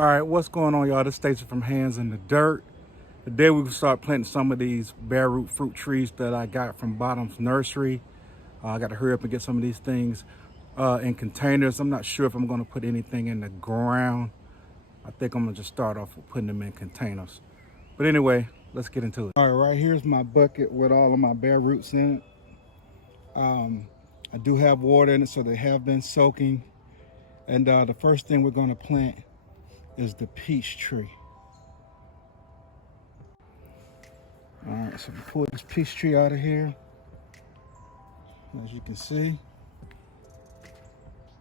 All right, what's going on, y'all? This is Stacy from Hands in the Dirt. Today we can start planting some of these bare root fruit trees that I got from Bottom's Nursery. I got to hurry up and get some of these things in containers. I'm not sure if I'm going to put anything in the ground. I think I'm going to just start off with putting them in containers. But anyway, let's get into it. All right, here's my bucket with all of my bare roots in it. I do have water in it, so they have been soaking. And the first thing we're going to plant is the peach tree. All right, so we pull this peach tree out of here. As you can see,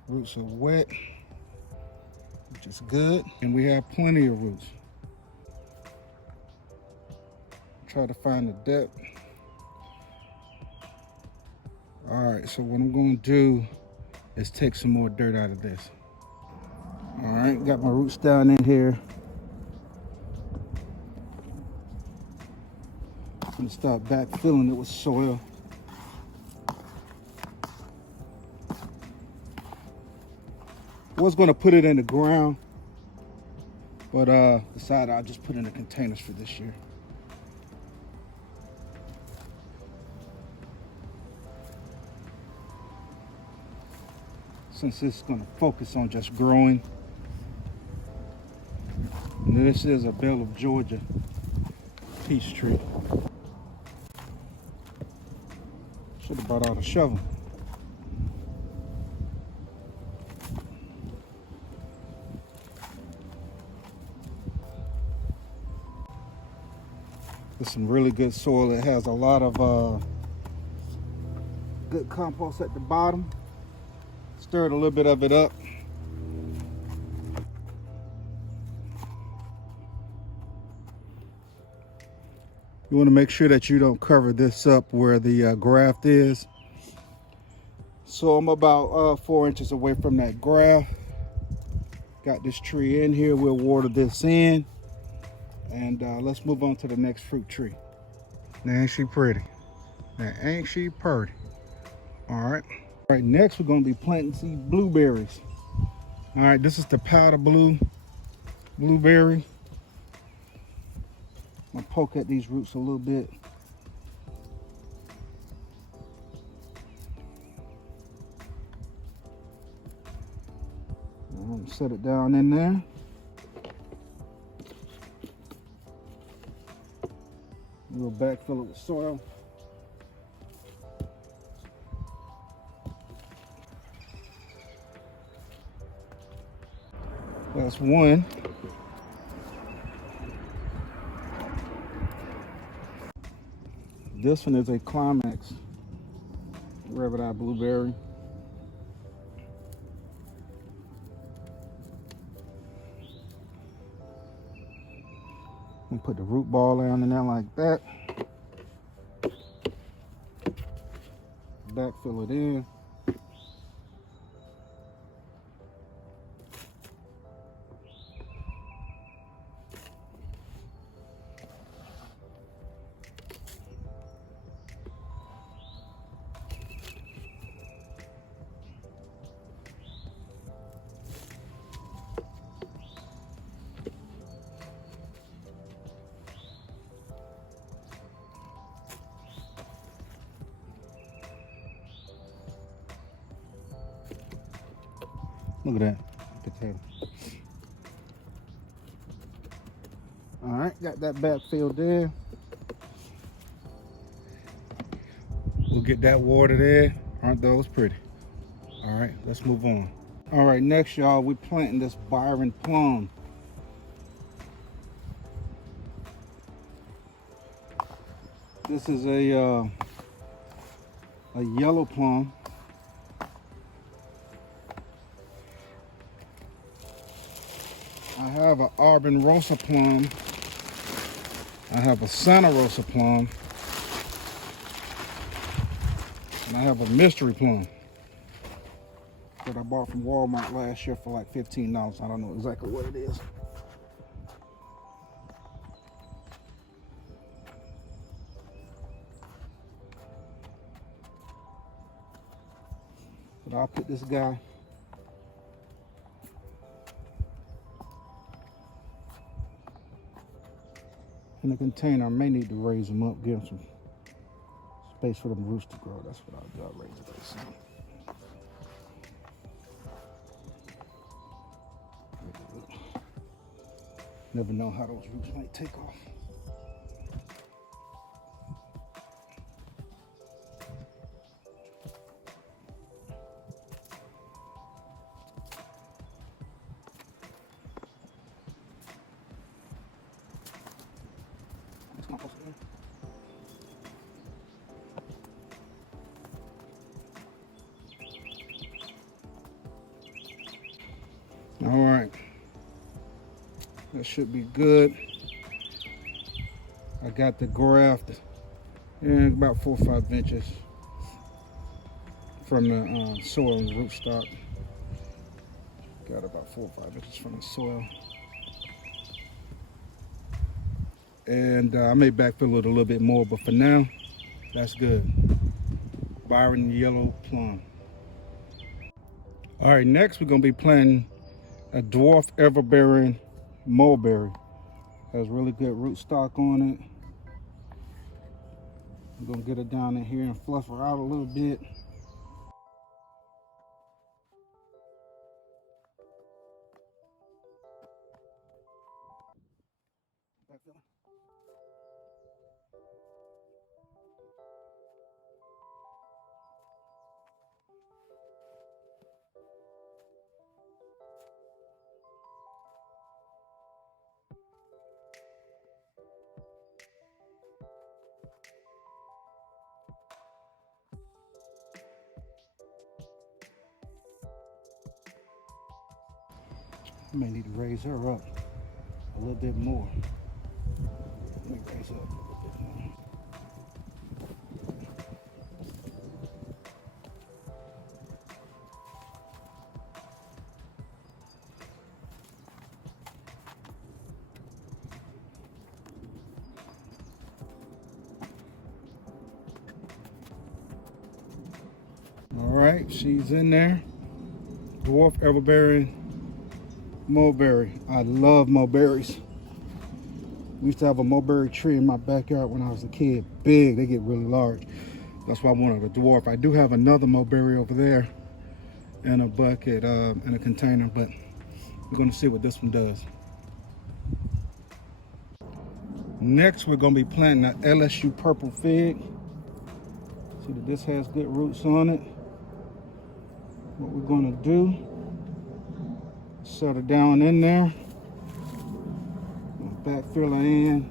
roots are wet, which is good. And we have plenty of roots. Try to find the depth. All right, so what I'm gonna do is take some more dirt out of this. All right, got my roots down in here. I'm gonna start backfilling it with soil. I was gonna put it in the ground, but decided I'll just put it in the containers for this year. Since it's gonna focus on just growing. And this is a Belle of Georgia peach tree. Should have brought out a shovel. It's some really good soil. It has a lot of good compost at the bottom. Stirred a little bit of it up. You want to make sure that you don't cover this up where the graft is. So I'm about 4 inches away from that graft. Got this tree in here. We'll water this in. And let's move on to the next fruit tree. Now ain't she pretty? Now ain't she pretty? All right. All right, next we're gonna be planting some blueberries. All right, this is the powder blue blueberry. I'm gonna poke at these roots a little bit. I'm gonna set it down in there. We'll backfill it with soil. That's one. This one is a Climax rabbit eye blueberry. And put the root ball down in there like that. Backfill it in. Look at that potato. All right, got that backfill there. We'll get that water there. Aren't those pretty? All right, let's move on. All right, next, y'all, we're planting this Byron Plum. This is a yellow plum. I have an Arbor Rosa plum. I have a Santa Rosa plum. And I have a mystery plum that I bought from Walmart last year for like $15. I don't know exactly what it is. But I'll put this guy in the container. I may need to raise them up, give them some space for them roots to grow. That's what I'll do. I'll raise some. Never know how those roots might take off. All right, that should be good. I got the graft in about 4 or 5 inches from the soil and the rootstock. Got about 4 or 5 inches from the soil. And I may backfill it a little bit more, but for now, that's good. Byron Yellow Plum. All right, next we're gonna be planting a Dwarf Everbearing Mulberry. Has really good rootstock on it. I'm gonna get it down in here and fluff her out a little bit. I may need to raise her up a little bit more. Let me raise her up a little bit more. All right, she's in there. Dwarf Everbearing Mulberry. I love mulberries. We used to have a mulberry tree in my backyard when I was a kid. Big, they get really large. That's why I wanted a dwarf. I do have another mulberry over there in a bucket, in a container, but we're gonna see what this one does. Next, we're gonna be planting an LSU Purple Fig. See that this has good roots on it. What we're gonna do, set her down in there, backfill her in.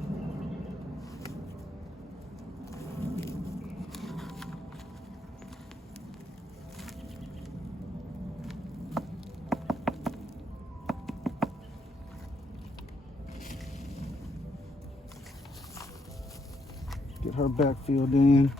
Get her backfilled in.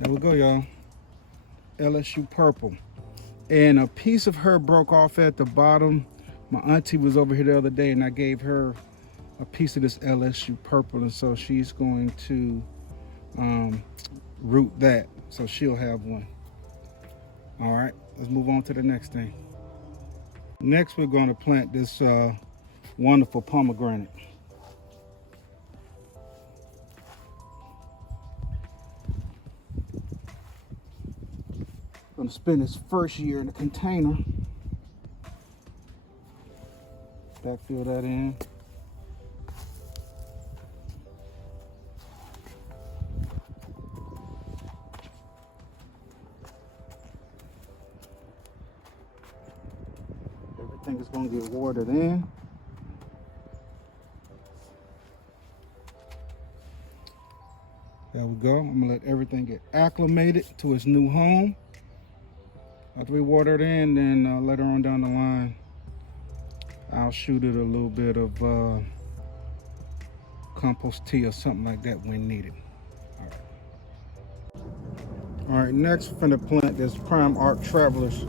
There we go, y'all. LSU Purple. And a piece of her broke off at the bottom. My auntie was over here the other day and I gave her a piece of this LSU Purple, and so she's going to root that, so she'll have one. All right, let's move on to the next thing. Next, we're going to plant this wonderful pomegranate. Gonna spend his first year in a container. Backfill that in. Everything is gonna get watered in. There we go. I'm gonna let everything get acclimated to its new home. After we water it in, then later on down the line, I'll shoot it a little bit of compost tea or something like that when needed. All right, next we're gonna plant this Prime Art Travelers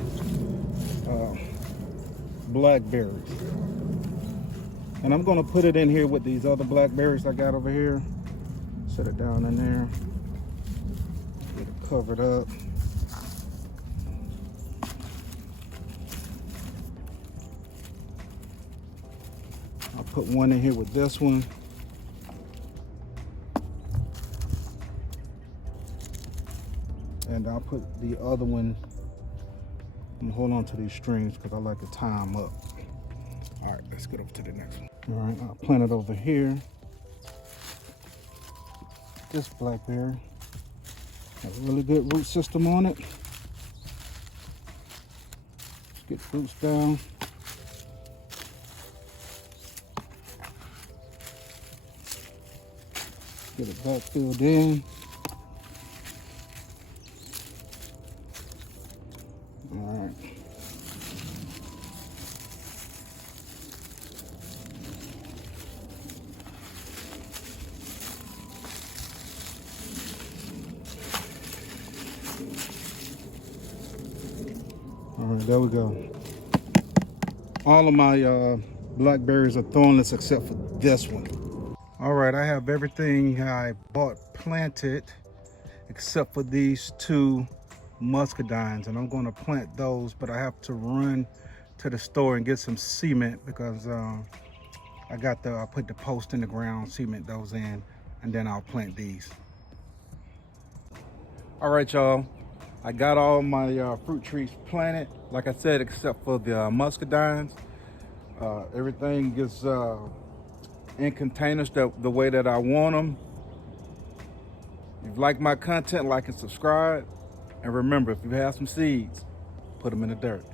Blackberries. And I'm gonna put it in here with these other blackberries I got over here. Set it down in there. Get it covered up. I'll put one in here with this one. And I'll put the other one. I'm gonna hold on to these strings because I like to tie them up. All right, let's get over to the next one. All right, I'll plant it over here. This blackberry has a really good root system on it. Let's get roots down. Get it back filled in. All right. All right, there we go. All of my blackberries are thornless except for this one. All right, I have everything I bought planted except for these two muscadines, and I'm going to plant those, but I have to run to the store and get some cement because I put the post in the ground, cement those in, and then I'll plant these. All right, y'all. I got all my fruit trees planted, like I said, except for the muscadines. Everything is in containers the way that I want them. If you like my content, like and subscribe. And remember, if you have some seeds, put them in the dirt.